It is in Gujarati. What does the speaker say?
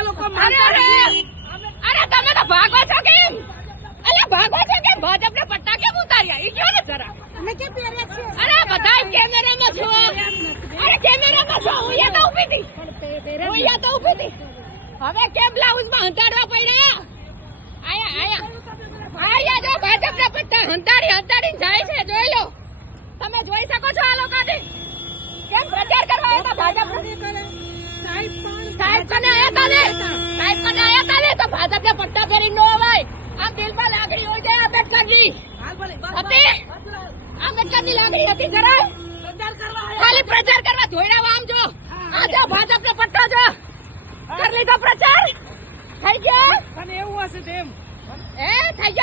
આ લોકો અરે તમે તો ભાગો છો કેમ? અરે ભાગો છો કેમ? ભાજપના પટ્ટા કેમ ઉતાર્યા? એ કયો ને જરા. અમે કેમ પહેર્યા છે? અરે બધા કેમેરામાં છો. અરે કેમેરામાં છો. હું અહીંયા તો ઊભી હતી. હવે કેમ બ્લાઉઝમાં હંતાડવા પડ્યા? આયા જો ભાજપના પટ્ટા હંતાડી જાય છે. જોઈ લો, તમે જોઈ શકો છો આ લોકોને કેમ પ્રચાર કરવા આવ્યા ભાજપ. સાહેબ કને આયા તા ને તો ભાજપના પટ્ટા પહેરી નો અવાય. આમ દિલમાં લાગણી હોય છે આંબેડકરની હતી. આંબેડકરની લાગણી હતી જરા. ખાલી પ્રચાર કરવા ધોઈડા આમ જો. આ જો ભાજપના પટ્ટા જો. કરી લીધો પ્રચાર. થઈ ગયો. અને એવું હશે તેમ થઈ ગયો.